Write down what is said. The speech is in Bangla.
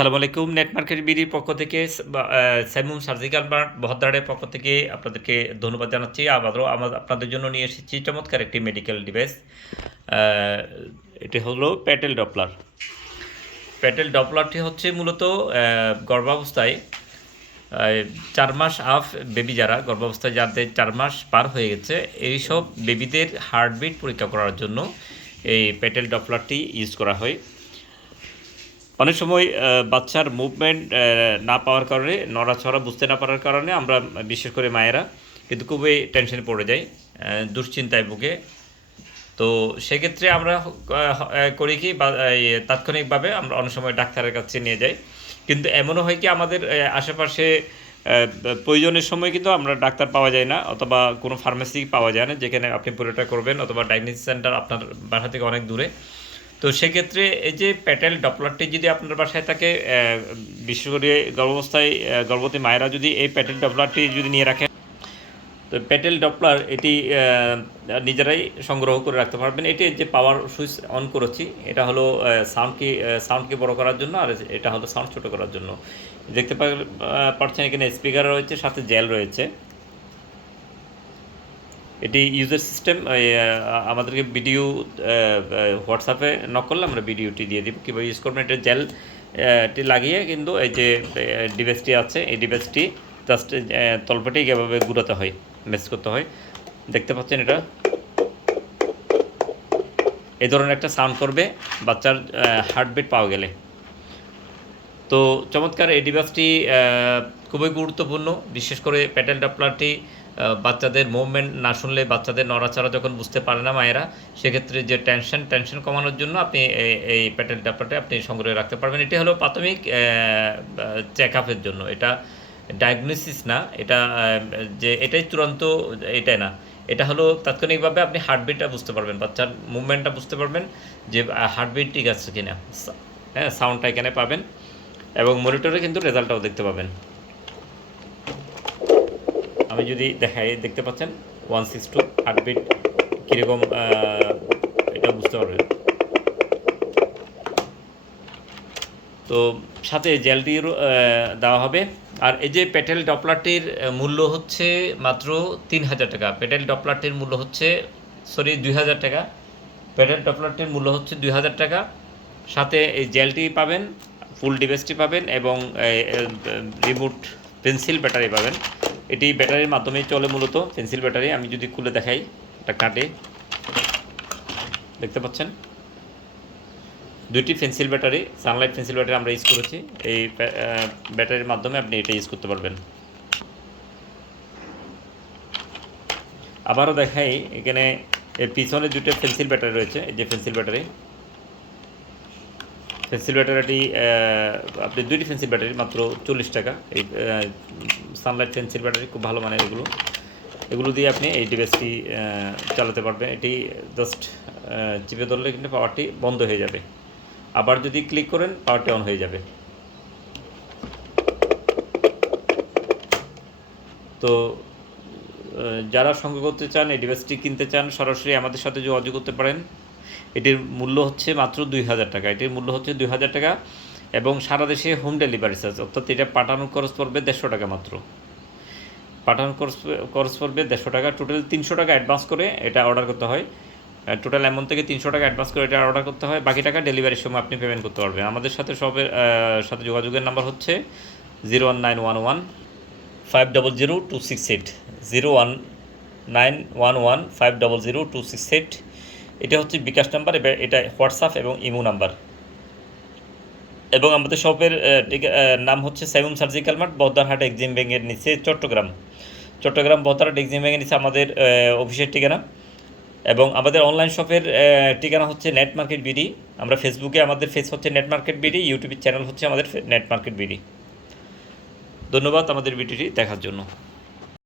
সালাম আলাইকুম নেট মার্কেট বিডির পক্ষ থেকে স্যামুম সার্জিক্যাল মার্ট ভদ্রাড়ের পক্ষ থেকে আপনাদেরকে ধন্যবাদ জানাচ্ছি। আবারও আমার আপনাদের জন্য নিয়ে এসেছি চমৎকার একটি মেডিকেল ডিভাইস এটি হলো প্যাটেল ডপলার প্যাটেল ডপলারটি হচ্ছে মূলত গর্ভাবস্থায় চার মাস আফ বেবি যারা, গর্ভাবস্থায় যাদের চার মাস পার হয়ে গেছে এইসব বেবিদের হার্টবিট পরীক্ষা করার জন্য এই প্যাটেল ডপলারটি ইউজ করা হয়। অনেক সময় বাচ্চার মুভমেন্ট না পাওয়ার কারণে, নড়াচড়া বুঝতে না পারার কারণে আমরা বিশেষ করে মায়েরা কিন্তু খুবই টেনশনে পড়ে যাই দুশ্চিন্তায় ভুগে। তো সেক্ষেত্রে আমরা করি কি তাৎক্ষণিকভাবে আমরা অনেক সময় ডাক্তারের কাছে নিয়ে যাই। কিন্তু এমনও হয় কি, আমাদের আশেপাশে প্রয়োজনের সময় কিন্তু আমরা ডাক্তার পাওয়া যায় না, অথবা কোনো ফার্মেসি পাওয়া যায় না, যেখানে আপনি পুরোটা করবেন, অথবা ডায়াগনোসিস সেন্টার আপনার বাসা থেকে অনেক দূরে। তো সেক্ষেত্রে এই যে প্যাটেল ডপলারটি যদি আপনার বাসায় থাকে বিশেষ করে গর্ভাবস্থায় গর্ভবতী মায়েরা যদি এই প্যাটেল ডপলারটি যদি নিয়ে রাখেন তো প্যাটেল ডপলার এটি নিজেরাই সংগ্রহ করে রাখতে পারবেন। এটি যে পাওয়ার সুইচ অন করেছি, এটা হলো সাউন্ডকে সাউন্ডকে বড় করার জন্য, আর এটা হলো সাউন্ড ছোটো করার জন্য। দেখতে পাচ্ছেন এখানে স্পিকার রয়েছে, সাথে জেল রয়েছে। এটি ইউজার সিস্টেম আমাদেরকে ভিডিও হোয়াটসঅ্যাপে নক করলে আমরা ভিডিওটি দিয়ে দিব। কীভাবে ইউজ করবেন? এটা জেল টি লাগিয়ে কিন্তু এই যে ডিভাইসটি আছে, এই ডিভাইসটি জাস্ট তলপেটেই কীভাবে ঘুরাতে হয় মেস করতে হয়। দেখতে পাচ্ছেন এটা? এই ধরনের একটা সাউন্ড করবে, বাচ্চার হার্টবিট পাওয়া গেলে। তো চমৎকার এই ডিভাইসটি খুবই গুরুত্বপূর্ণ। বিশেষ করে প্যাটেল ডাপলারটি বাচ্চাদের মুভমেন্ট না শুনলে বাচ্চাদের নড়াচড়া যখন বুঝতে পারে না মায়েরা, সেক্ষেত্রে যে টেনশন টেনশন কমানোর জন্য আপনি এই- প্যাটেল ডাপলারটি আপনি সংগ্রহে রাখতে পারবেন। এটি হলো প্রাথমিক চেক আপের জন্য। এটা ডায়াগনোসিস না, এটা যে এটাই চূড়ান্ত, এটাই না। এটা হলো তাৎক্ষণিকভাবে আপনি হার্টবিটটা বুঝতে পারবেন, বাচ্চার মুভমেন্টটা বুঝতে পারবেন যে হার্টবিট ঠিক আছে কিনা। হ্যাঁ সাউন্ডটা এখানে পাবেন। এবং মনিটরে কিন্তু রেজাল্টটাও দেখতে পাবেন। আমি যদি দেখাই, দেখতে পাচ্ছেন? ওয়ান সিক্স টু, হার্টবিট কীরকম এটা বুঝতে পারবেন। তো সাথে জেলটির দেওয়া হবে। আর এই যে পেটেল ডপলারটির মূল্য হচ্ছে মাত্র তিন হাজার টাকা। পেটেল ডপলারটির মূল্য হচ্ছে, সরি, দুই হাজার টাকা। পেটেল ডপলারটির মূল্য হচ্ছে দুই হাজার টাকা। সাথে এই জেলটি পাবেন ফুল ডিভাইসটি পাবেন এবং রিমোট পেন্সিল ব্যাটারি পাবেন। এটি ব্যাটারির মাধ্যমেই চলে মূলত, পেন্সিল ব্যাটারি। আমি যদি খুলে দেখাই, এটা কাটে। দেখতে পাচ্ছেন? দুইটি pencil battery, sunlight pencil battery আমরা ইউজ করেছি। এই ব্য- ব্যাটারির মাধ্যমে আপনি এটা ইউজ করতে পারবেন। আবারও দেখাই, এখানে পিছনে দুটো পেন্সিল ব্যাটারি রয়েছে, এই যে পেন্সিল ব্যাটারি। পেন্সিল ব্যাটারিটি আপনি দুইটি পেন্সিল ব্যাটারি মাত্র চল্লিশ টাকা। এই সানলাইট পেন্সিল ব্যাটারি খুব ভালো মানের এগুলো। এগুলো দিয়ে আপনি এই ডিভাইসটি চালাতে পারবেন। এটি জাস্ট চিপে ধরলে কিন্তু পাওয়ারটি বন্ধ হয়ে যাবে। আবার যদি ক্লিক করেন পাওয়ারটি অন হয়ে যাবে। তো যারা সংগ্রহ করতে চান, এই ডিভাইসটি কিনতে চান, সরাসরি আমাদের সাথে যোগাযোগ করতে পারেন। এটির মূল্য হচ্ছে মাত্র দুই হাজার টাকা। এটির মূল্য হচ্ছে দুই হাজার টাকা এবং সারা দেশে হোম ডেলিভারি চার্জ, অর্থাৎ এটা পাঠানোর খরচ পড়বে দেড়শো টাকা মাত্র। পাঠানোর খরচ খরচ পড়বে দেড়শো টাকা। টোটাল তিনশো টাকা অ্যাডভান্স করে এটা অর্ডার করতে হয়। টোটাল অ্যামাউন্ট থেকে তিনশো টাকা অ্যাডভান্স করে এটা অর্ডার করতে হয়। বাকি টাকা ডেলিভারির সময় আপনি পেমেন্ট করতে পারবেন। আমাদের সাথে সবের সাথে যোগাযোগের নাম্বার হচ্ছে zero one nine one one five double zero two six eight zero one nine one one five double zero two six eight এটা হচ্ছে বিকাশ নাম্বার এটা হোয়াটসঅ্যাপ এবং ইমো নাম্বার। এবং আমাদের শপের নাম হচ্ছে সেভুম সার্জিক্যাল মার্ট বহদ্দারহাট এক্সিম ব্যাংকের নিচে চট্টগ্রাম। চট্টগ্রাম বহদ্দারহাট এক্সিম ব্যাংকের নিচে আমাদের অফিসের ঠিকানা। এবং আমাদের অনলাইন শপের ঠিকানা হচ্ছে নেট মার্কেট বিডি। আমরা ফেসবুকে আমাদের ফেস হচ্ছে নেট মার্কেট বিডি, ইউটিউবের চ্যানেল হচ্ছে আমাদের নেট মার্কেট বিডি। ধন্যবাদ আমাদের ভিডিওটি দেখার জন্য।